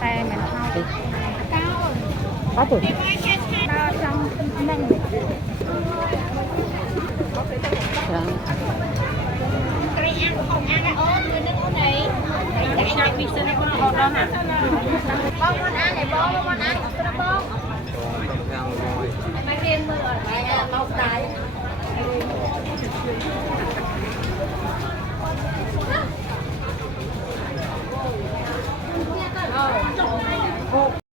แต่มันเข้าดิcó tuổi ta trong nhanh cái ăn không ăn cái ớt người nước ớt này cái ăn bị sinh con ớt đó nè bông con ăn này bông con ăn con bông mà riêng mưa màu trái